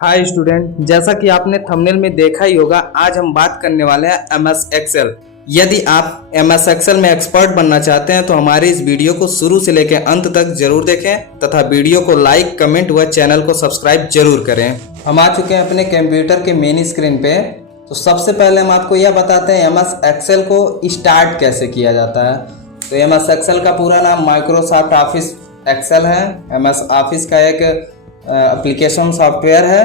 Hi student, जैसा कि आपने थंबनेल में देखा ही होगा, आज हम बात करने वाले हैं एमएस एक्सेल। यदि आप एमएस एक्सेल में एक्सपर्ट बनना चाहते हैं तो हमारे इस वीडियो को शुरू से लेकर अंत तक जरूर देखें तथा वीडियो को लाइक, कमेंट व चैनल को सब्सक्राइब जरूर करें। हम आ चुके हैं अपने कंप्यूटर के मेन स्क्रीन पे। तो सबसे पहले हम आपको यह बताते हैं एमएस एक्सेल को स्टार्ट कैसे किया जाता है। तो एमएस एक्सेल का पूरा नाम माइक्रोसॉफ्ट ऑफिस एक्सेल है। एमएस ऑफिस का एक एप्लीकेशन सॉफ्टवेयर है।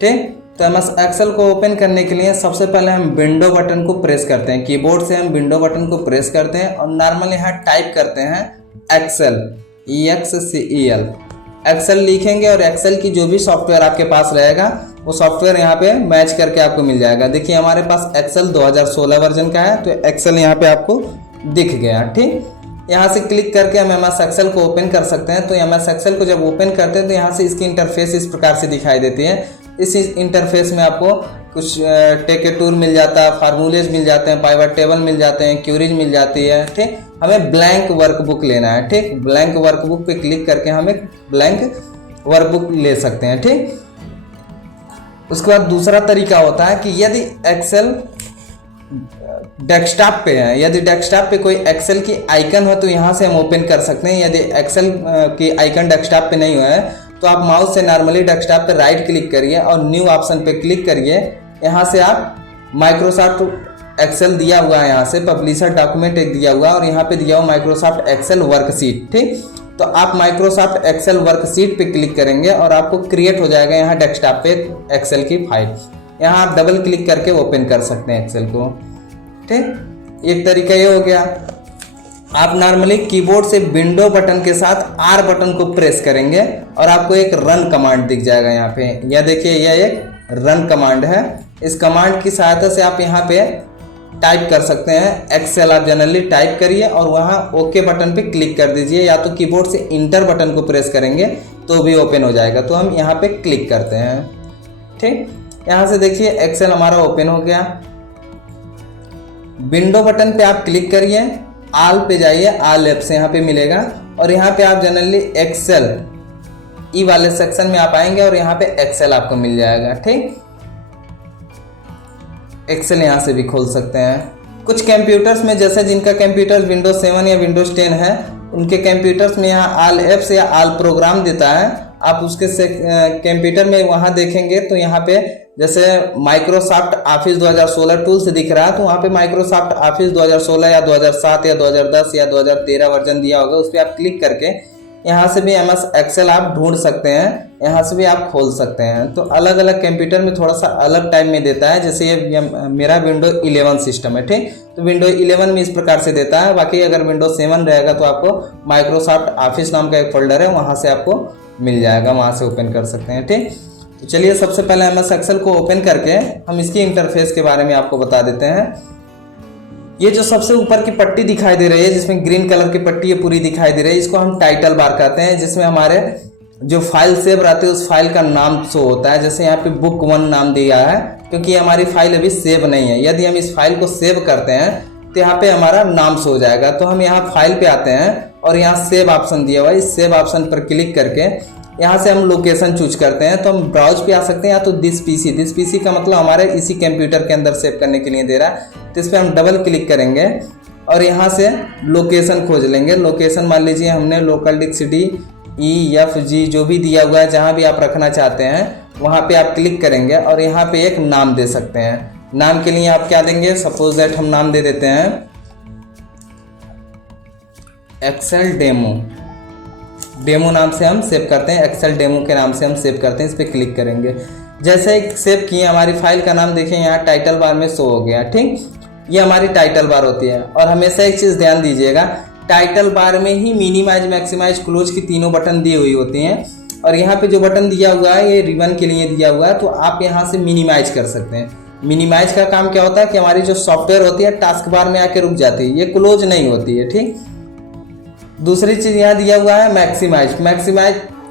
ठीक, तो एमएस एक्सेल को ओपन करने के लिए सबसे पहले हम विंडो बटन को प्रेस करते हैं। कीबोर्ड से हम विंडो बटन को प्रेस करते हैं और नॉर्मल यहाँ टाइप करते हैं एक्सेल, EXCEL। एक्सेल लिखेंगे और एक्सेल की जो भी सॉफ्टवेयर आपके पास रहेगा वो सॉफ्टवेयर यहाँ पे मैच करके आपको मिल जाएगा। देखिए हमारे पास एक्सेल 2016 वर्जन का है, तो एक्सेल यहाँ पे आपको दिख गया। ठीक, यहाँ से क्लिक करके हम एमएस एक्सेल को ओपन कर सकते हैं। तो एमएस एक्सेल को जब ओपन करते हैं तो यहाँ से इसकी इंटरफेस इस प्रकार से दिखाई देती है। इस इंटरफेस में आपको कुछ टेक ए टूल मिल जाता है, फार्मूलेज मिल जाते हैं, पाइवट टेबल मिल जाते हैं, क्यूरीज मिल जाती है। ठीक, हमें ब्लैंक वर्कबुक लेना है। ठीक, ब्लैंक वर्कबुक पे क्लिक करके हम एक ब्लैंक वर्कबुक ले सकते हैं। ठीक, उसके बाद दूसरा तरीका होता है कि यदि एक्सेल डेस्कटॉप पे है, यदि डेस्कटॉप पे कोई एक्सेल की आइकन हो तो यहाँ से हम ओपन कर सकते हैं। यदि एक्सेल की आइकन डेस्कटॉप पे नहीं हुआ है तो आप माउस से नॉर्मली डेस्कटॉप पे राइट क्लिक करिए और न्यू ऑप्शन पे क्लिक करिए। यहाँ से आप माइक्रोसॉफ्ट एक्सेल दिया हुआ है, यहाँ से पब्लिशर डॉक्यूमेंट एक दिया हुआ है और यहाँ पे दिया हुआ माइक्रोसॉफ्ट एक्सेल वर्कशीट। ठीक, तो आप माइक्रोसॉफ्ट एक्सेल वर्कशीट पे क्लिक करेंगे और आपको क्रिएट हो जाएगा यहाँ डेस्कटॉप पे एक्सेल की फाइल। यहाँ आप डबल क्लिक करके ओपन कर सकते हैं एक्सेल को। ठीक, एक तरीका ये हो गया। आप नॉर्मली कीबोर्ड से विंडो बटन के साथ R बटन को प्रेस करेंगे और आपको एक रन कमांड दिख जाएगा यहाँ पे। यह देखिए, यह एक रन कमांड है। इस कमांड की सहायता से आप यहाँ पे टाइप कर सकते हैं एक्सेल। आप जनरली टाइप करिए और वहाँ ओके बटन पे क्लिक कर दीजिए, या तो कीबोर्ड से इंटर बटन को प्रेस करेंगे तो भी ओपन हो जाएगा। तो हम यहाँ पे क्लिक करते हैं। ठीक, यहाँ से देखिए एक्सेल हमारा ओपन हो गया। विंडो बटन पे आप क्लिक करिए, आल पे जाइए, आल ऐप से यहाँ पे मिलेगा और यहाँ पे आप जनरली एक्सेल ई वाले सेक्शन में आप आएंगे और यहाँ पे एक्सेल आपको मिल जाएगा। ठीक, एक्सेल यहाँ से भी खोल सकते हैं। कुछ कंप्यूटर्स में, जैसे जिनका कंप्यूटर विंडोज 7 या विंडोज 10 है, उनके कंप्यूटर्स में यहाँ आल एप्स या आल प्रोग्राम देता है। आप उसके कंप्यूटर में वहाँ देखेंगे तो यहाँ पे जैसे माइक्रोसॉफ्ट ऑफिस 2016 टूल्स दिख रहा है, तो वहाँ पे माइक्रोसॉफ्ट ऑफिस 2016 या 2007 या 2010 या 2013 वर्जन दिया होगा। उस पर आप क्लिक करके यहाँ से भी एमएस एक्सेल आप ढूंढ सकते हैं, यहाँ से भी आप खोल सकते हैं। तो अलग अलग कंप्यूटर में थोड़ा सा अलग टाइम में देता है। जैसे ये मेरा विंडो 11 सिस्टम है। ठीक, तो विंडो 11 में इस प्रकार से देता है। बाकी अगर विंडो 7 रहेगा तो आपको माइक्रोसॉफ्ट ऑफिस नाम का एक फोल्डर है, वहाँ से आपको मिल जाएगा, वहाँ से ओपन कर सकते हैं। ठीक, तो चलिए सबसे पहले एमएस एक्सेल को ओपन करके हम इसकी इंटरफेस के बारे में आपको बता देते हैं। ये जो सबसे ऊपर की पट्टी दिखाई दे रही है, जिसमें ग्रीन कलर की पट्टी ये पूरी दिखाई दे रही है, इसको हम टाइटल बार कहते हैं, जिसमें हमारे जो फाइल सेव रहती है उस फाइल का नाम शो होता है। जैसे यहाँ पे बुक 1 नाम दिया है क्योंकि हमारी फाइल अभी सेव नहीं है। यदि हम इस फाइल को सेव करते हैं तो यहाँ पे हमारा नाम शो हो जाएगा। तो हम यहाँ फाइल पे आते हैं और यहाँ सेव ऑप्शन दिया हुआ है, इस सेव ऑप्शन पर क्लिक करके यहाँ से हम लोकेशन चूज करते हैं। तो हम ब्राउज पे आ सकते हैं, या तो दिस पीसी का मतलब हमारे इसी कंप्यूटर के अंदर सेव करने के लिए दे रहा है। तो इस पर हम डबल क्लिक करेंगे और यहाँ से लोकेशन खोज लेंगे। लोकेशन मान लीजिए हमने लोकल डिस्क डी EFG जो भी दिया हुआ है, जहाँ भी आप रखना चाहते हैं वहाँ पे आप क्लिक करेंगे और यहाँ पे एक नाम दे सकते हैं। नाम के लिए आप क्या देंगे, सपोज दैट हम नाम दे देते हैं एक्सेल डेमो नाम से हम सेव करते हैं। एक्सेल डेमो के नाम से हम सेव करते हैं। इस पर क्लिक करेंगे। जैसे ही सेव किए हमारी फाइल का नाम देखिए यहाँ टाइटल बार में शो हो गया। ठीक, ये हमारी टाइटल बार होती है। और हमेशा एक चीज़ ध्यान दीजिएगा, टाइटल बार में ही मिनिमाइज, मैक्सिमाइज, क्लोज की तीनों बटन दी हुई होती हैं। और यहाँ पे जो बटन दिया हुआ है ये रिबन के लिए दिया हुआ है, तो आप यहाँ से मिनिमाइज कर सकते हैं। मिनिमाइज का काम क्या होता है कि हमारी जो सॉफ्टवेयर होती है टास्क बार में आके रुक जाती है, ये क्लोज नहीं होती है। ठीक, दूसरी चीज यहाँ दिया हुआ है मैक्सिमाइज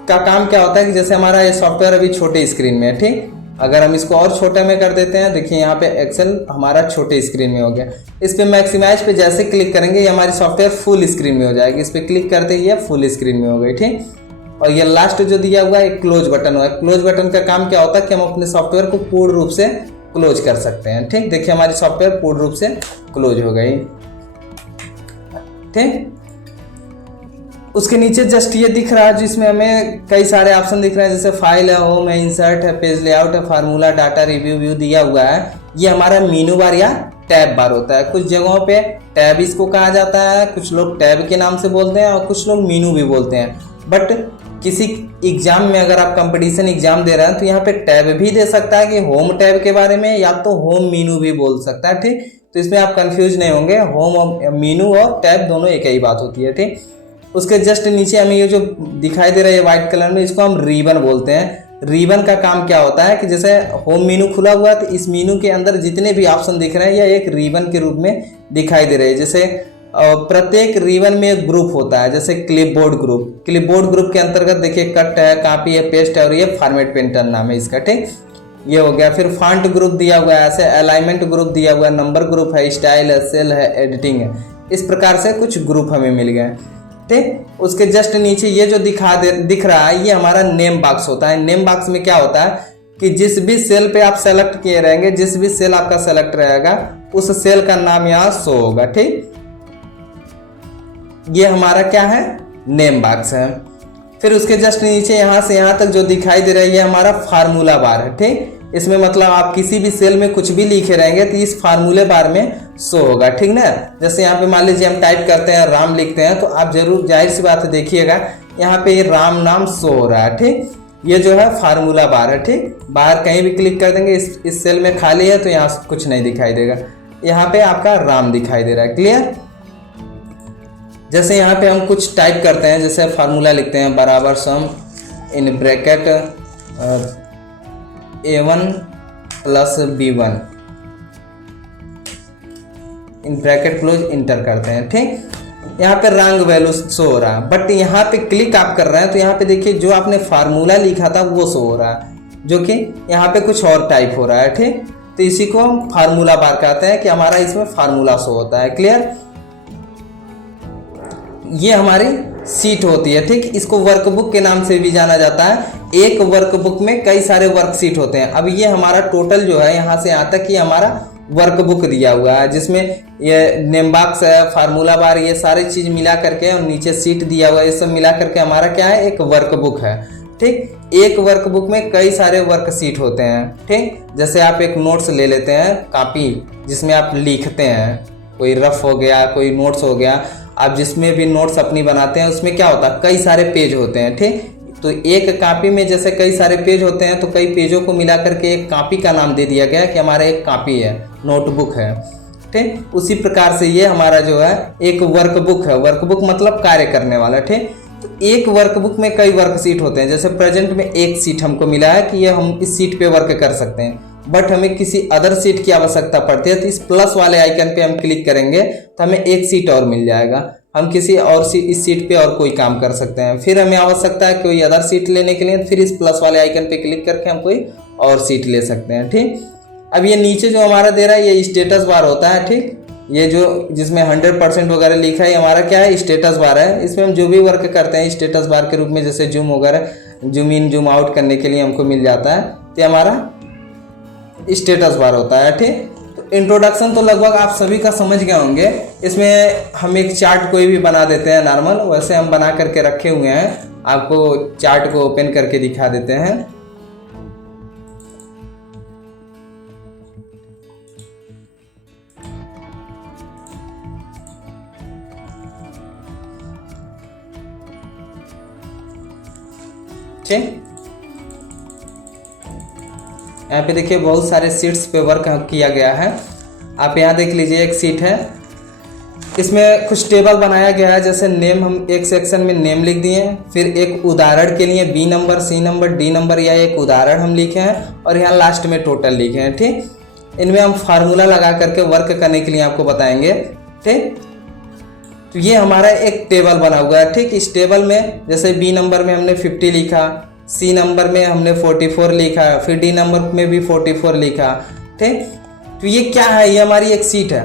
का काम क्या होता है कि जैसे हमारा ये सॉफ्टवेयर अभी छोटे स्क्रीन में है। ठीक, अगर हम इसको और छोटे में कर देते हैं, देखिए यहाँ पे एक्सेल हमारा छोटे स्क्रीन में हो गया। इस पे मैक्सिमाइज पे जैसे क्लिक करेंगे ये हमारी सॉफ्टवेयर फुल स्क्रीन में हो जाएगी। इस पे क्लिक करते ही ये फुल स्क्रीन में हो गई। ठीक, और ये लास्ट जो दिया हुआ है एक क्लोज बटन हुआ है। क्लोज बटन का काम क्या होता है कि हम अपने सॉफ्टवेयर को पूर्ण रूप से क्लोज कर सकते हैं। ठीक, देखिए हमारी सॉफ्टवेयर पूर्ण रूप से क्लोज हो गई। ठीक, उसके नीचे जस्ट ये दिख रहा है जिसमें हमें कई सारे ऑप्शन दिख रहे हैं, जैसे फाइल है, होम है, इंसर्ट है, पेज लेआउट है, फार्मूला, डाटा, रिव्यू व्यू दिया हुआ है। ये हमारा मेनू बार या टैब बार होता है। कुछ जगहों पे टैब इसको कहा जाता है, कुछ लोग टैब के नाम से बोलते हैं और कुछ लोग मेनू भी बोलते हैं। बट किसी एग्जाम में अगर आप कंपटीशन एग्जाम दे रहे हैं तो यहाँ पे टैब भी दे सकता है कि होम टैब के बारे में, या तो होम मेनू भी बोल सकता है। ठीक, तो इसमें आप कंफ्यूज नहीं होंगे, होम और मेनू और टैब दोनों एक ही बात होती है। ठीक, उसके जस्ट नीचे हमें ये जो दिखाई दे रहा है व्हाइट कलर में, इसको हम रिबन बोलते हैं। रिबन का काम क्या होता है कि जैसे होम मेनू खुला हुआ है तो इस मेनू के अंदर जितने भी ऑप्शन दिख रहे हैं यह एक रिबन के रूप में दिखाई दे रहे हैं। जैसे प्रत्येक रिबन में एक ग्रुप होता है, जैसे क्लिपबोर्ड ग्रुप। क्लिपबोर्ड ग्रुप के अंतर्गत देखिए कट है, कॉपी है, पेस्ट है और ये फॉर्मेट पेंटर नाम है इसका। ठीक, ये हो गया। फिर फॉन्ट ग्रुप दिया हुआ है, ऐसे अलाइनमेंट ग्रुप दिया हुआ है, नंबर ग्रुप है, स्टाइल है, सेल है, एडिटिंग है। इस प्रकार से कुछ ग्रुप हमें मिल गए। ठीक, उसके जस्ट नीचे ये जो दिख रहा है ये हमारा नेम बॉक्स होता है। नेम बॉक्स में क्या होता है कि जिस भी सेल पे आप सेलेक्ट किए रहेंगे, जिस भी सेल आपका सेलेक्ट रहेगा उस सेल का नाम यहाँ शो होगा। ठीक, ये हमारा क्या है, नेम बॉक्स है। फिर उसके जस्ट नीचे यहाँ से यहाँ तक जो दिखाई दे रहा है ये हमारा फार्मूला बार है। ठीक, इसमें मतलब आप किसी भी सेल में कुछ भी लिखे रहेंगे तो इस फार्मूले बार में शो होगा। ठीक ना, जैसे यहाँ पे मान लीजिए हम टाइप करते हैं राम लिखते हैं तो आप जरूर जाहिर सी बात है देखिएगा यहाँ पे ये राम नाम शो हो रहा है। ठीक, ये जो है फार्मूला बार है। ठीक, बाहर कहीं भी क्लिक कर देंगे, इस सेल में खाली है तो यहाँ कुछ नहीं दिखाई देगा, यहाँ पे आपका राम दिखाई दे रहा है। क्लियर। जैसे यहाँ पे हम कुछ टाइप करते हैं, जैसे फार्मूला लिखते हैं बराबर sum in bracket A1 plus B1 in bracket close, enter करते हैं। ठीक, यहाँ पे रॉन्ग वैल्यू शो हो रहा है, बट यहाँ पे क्लिक आप कर रहे हैं तो यहाँ पे देखिए जो आपने फार्मूला लिखा था वो शो हो रहा है, जो कि यहाँ पे कुछ और टाइप हो रहा है। ठीक, तो इसी को हम फार्मूला बार कहते हैं कि हमारा इसमें फार्मूला शो होता है। क्लियर। ये हमारी सीट होती है। ठीक, इसको वर्कबुक के नाम से भी जाना जाता है। एक वर्कबुक में कई सारे वर्कशीट होते हैं। अब ये हमारा टोटल जो है यहाँ से यहाँ तक ये हमारा वर्कबुक दिया हुआ है, जिसमें ये नेम बॉक्स है, फार्मूला बार, ये सारी चीज मिला करके और नीचे सीट दिया हुआ है, ये सब मिला करके हमारा क्या है, एक वर्कबुक है। ठीक, एक वर्कबुक में कई सारे वर्कशीट होते हैं। ठीक, जैसे आप एक नोट्स ले लेते हैं कॉपी जिसमें आप लिखते हैं, कोई रफ हो गया, कोई नोट्स हो गया, आप जिसमें भी नोट्स अपनी बनाते हैं उसमें क्या होता है, कई सारे पेज होते हैं। ठीक, तो एक कॉपी में जैसे कई सारे पेज होते हैं तो कई पेजों को मिला करके एक कॉपी का नाम दे दिया गया कि हमारा एक कॉपी है, नोटबुक है। ठीक, उसी प्रकार से ये हमारा जो है एक वर्कबुक है। वर्कबुक मतलब कार्य करने वाला। ठीक, तो एक वर्कबुक में कई वर्कशीट होते हैं। जैसे प्रेजेंट में एक सीट हमको मिला है कि ये हम इस सीट पे वर्क कर सकते हैं, बट हमें किसी अदर सीट की आवश्यकता पड़ती है तो इस प्लस वाले आइकन पे हम क्लिक करेंगे तो हमें एक सीट और मिल जाएगा। हम किसी और इस सीट पे और कोई काम कर सकते हैं। फिर हमें आवश्यकता है कोई अदर सीट लेने के लिए, फिर इस प्लस वाले आइकन पे क्लिक करके हम कोई और सीट ले सकते हैं। ठीक, अब ये नीचे जो हमारा दे रहा है ये स्टेटस बार होता है। ठीक, ये जो जिसमें 100% वगैरह लिखा है, हमारा क्या है, स्टेटस बार है। इसमें हम जो भी वर्क करते हैं स्टेटस बार के रूप में, जैसे जूम वगैरह, जूम इन जूम आउट करने के लिए हमको मिल जाता है, तो हमारा स्टेटस बार होता है। ठीक, तो इंट्रोडक्शन तो लगभग आप सभी का समझ गए होंगे। इसमें हम एक चार्ट कोई भी बना देते हैं नॉर्मल, वैसे हम बना करके रखे हुए हैं। आपको चार्ट को ओपन करके दिखा देते हैं। ठीक, यहाँ पे देखिए बहुत सारे सीट्स पे वर्क किया गया है। आप यहाँ देख लीजिए एक सीट है, इसमें कुछ टेबल बनाया गया है। जैसे नेम, हम एक सेक्शन में नेम लिख दिए, फिर एक उदाहरण के लिए B number, C number, D number या एक उदाहरण हम लिखे हैं, और यहाँ लास्ट में टोटल लिखे हैं। ठीक, इनमें हम फार्मूला लगा करके वर्क करने के लिए आपको बताएंगे। ठीक, तो ये हमारा एक टेबल बना हुआ है। ठीक, इस टेबल में जैसे बी नंबर में हमने 50 लिखा, सी नंबर में हमने 44 लिखा, फिर डी नंबर में भी 44 लिखा। ठीक, तो ये क्या है, ये हमारी एक सीट है,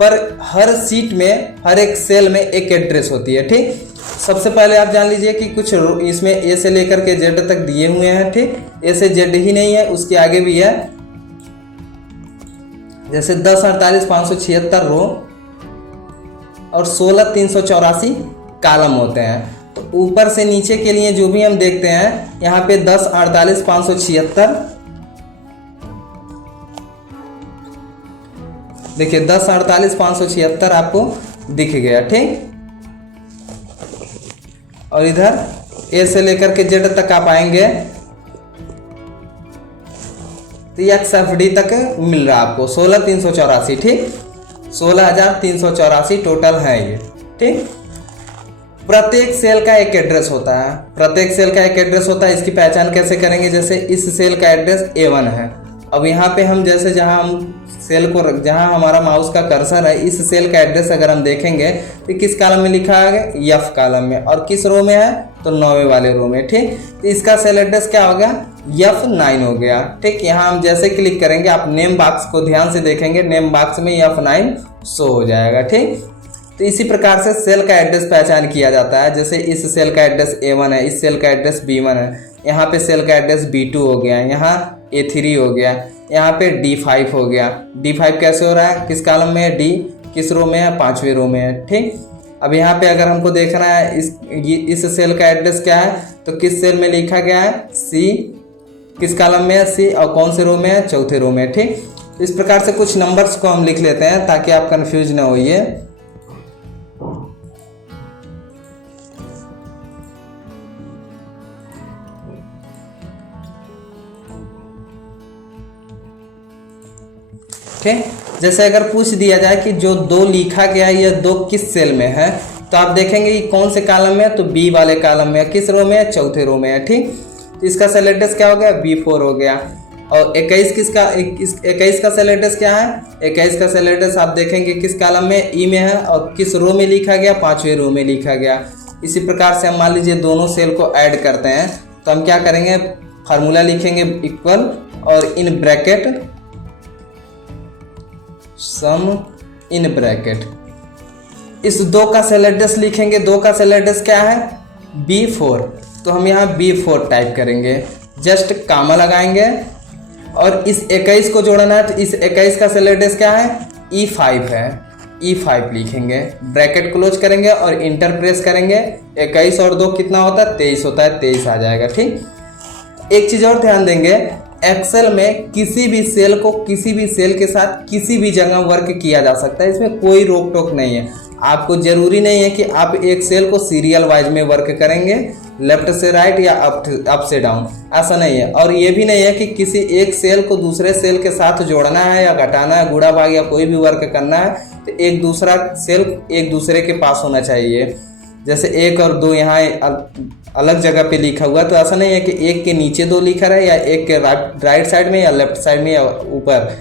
पर हर सीट में, हर एक सेल में एक एड्रेस होती है। ठीक, सबसे पहले आप जान लीजिए कि कुछ इसमें ए से लेकर के जेड तक दिए हुए हैं, ठीक। ए से जेड ही नहीं है, उसके आगे भी है, जैसे 10 48 576 रो और 16 384 कॉलम होते हैं। तो ऊपर से नीचे के लिए जो भी हम देखते हैं यहाँ पे 10 48 576, देखिए 10 48 576 आपको दिख गया, ठीक। और इधर ए से लेकर के जेड तक आप आएंगे तो XFD तक मिल रहा है आपको 16 384, ठीक। 16,384 टोटल है ये, ठीक। प्रत्येक सेल का एक एड्रेस होता है, प्रत्येक सेल का एक एड्रेस होता है। इसकी पहचान कैसे करेंगे? जैसे इस सेल का एड्रेस A1 है। अब यहाँ पे हम जैसे जहाँ हम सेल को जहाँ हमारा माउस का कर्सर है, इस सेल का एड्रेस अगर हम देखेंगे तो किस कॉलम में लिखा है? F कॉलम में। और किस रो में है? तो 9वें वाले रो में, ठीक। तो इसका सेल एड्रेस क्या हो गया? F9 हो गया, ठीक। यहाँ हम जैसे क्लिक करेंगे, आप नेम बॉक्स को ध्यान से देखेंगे, नेम बॉक्स में F9 शो हो जाएगा, ठीक। तो इसी प्रकार से सेल का एड्रेस पहचान किया जाता है। जैसे इस सेल का एड्रेस A1 है, इस सेल का एड्रेस B1 है, यहाँ पे सेल का एड्रेस B2 हो गया, यहाँ A3 हो गया, यहाँ पे D5 हो गया। D5 कैसे हो रहा है? किस कॉलम में है? D किस रो में है? 5वें रो में है, ठीक। अब यहाँ पे अगर हमको देखना है इस सेल का एड्रेस क्या है, तो किस सेल में लिखा गया है? C किस कॉलम में है? C और कौन से रो में है? 4थे रो में, ठीक। इस प्रकार से कुछ नंबर्स को हम लिख लेते हैं ताकि आप कंफ्यूज ना होइए। ठीक, जैसे अगर पूछ दिया जाए कि जो 2 लिखा गया है यह 2 किस सेल में है, तो आप देखेंगे कि कौन से कॉलम में है, तो B वाले कॉलम में है। किस रो में है? 4थे रो में है, ठीक। तो इसका सेल एड्रेस क्या हो गया? B4 हो गया। और 21 का सेल एड्रेस क्या है? 21 का सेल एड्रेस आप देखेंगे किस कॉलम में? E में है। और किस रो में लिखा गया? 5वें रो में लिखा गया। इसी प्रकार से हम मान लीजिए दोनों सेल को ऐड करते हैं, तो हम क्या करेंगे? फार्मूला लिखेंगे इक्वल और in bracket some in bracket इस 2 का सेल एड्रेस लिखेंगे। 2 का सेल एड्रेस क्या है? B4। तो हम यहाँ B4 टाइप करेंगे, जस्ट कामा लगाएंगे। और इस 21 को जोड़ना है, तो इस 21 का सेल एड्रेस क्या है? E5 है, E5 लिखेंगे, ब्रैकेट क्लोज करेंगे और इंटर प्रेस करेंगे। 21 और 2 कितना होता है? 23 होता है, 23 आ जाएगा, ठीक। एक चीज़ और ध्यान देंगे, एक्सेल में किसी भी सेल को किसी भी सेल के साथ किसी भी जगह वर्क किया जा सकता है, इसमें कोई रोक टोक नहीं है। आपको जरूरी नहीं है कि आप एक सेल को सीरियल वाइज में वर्क करेंगे, लेफ्ट से राइट या अप से डाउन, ऐसा नहीं है। और ये भी नहीं है कि किसी एक सेल को दूसरे सेल के साथ जोड़ना है या घटाना है, गुणा भाग या कोई भी वर्क करना है तो एक दूसरा सेल एक दूसरे के पास होना चाहिए। जैसे 1 और 2 यहाँ अलग जगह पे लिखा हुआ, तो ऐसा नहीं है कि 1 के नीचे 2 लिखा रहे या 1 के राइट साइड में या लेफ्ट साइड में या ऊपर,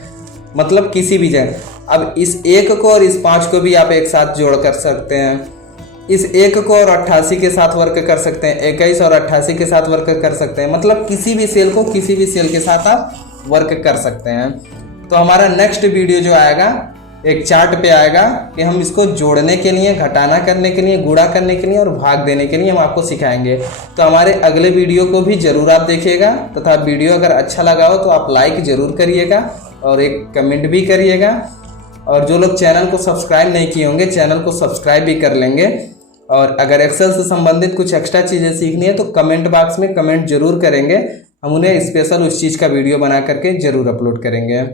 मतलब किसी भी जगह। अब इस 1 को और इस 5 को भी आप एक साथ जोड़ कर सकते हैं, इस 1 को और 88 के साथ वर्क कर सकते हैं, 21 और 88 के साथ वर्क कर सकते हैं, मतलब किसी भी सेल को किसी भी सेल के साथ आप वर्क कर सकते हैं। तो हमारा नेक्स्ट वीडियो जो आएगा एक चार्ट पे आएगा कि हम इसको जोड़ने के लिए, घटाना करने के लिए, गुणा करने के लिए और भाग देने के लिए हम आपको सिखाएंगे। तो हमारे अगले वीडियो को भी ज़रूर आप देखिएगा, तथा वीडियो अगर अच्छा लगा हो तो आप लाइक ज़रूर करिएगा और एक कमेंट भी करिएगा। और जो लोग चैनल को सब्सक्राइब नहीं किए होंगे, चैनल को सब्सक्राइब भी कर लेंगे। और अगर एक्सेल से संबंधित कुछ एक्स्ट्रा चीज़ें सीखनी है तो कमेंट बॉक्स में कमेंट जरूर करेंगे, हम उन्हें स्पेशल उस चीज़ का वीडियो बना करके ज़रूर अपलोड करेंगे।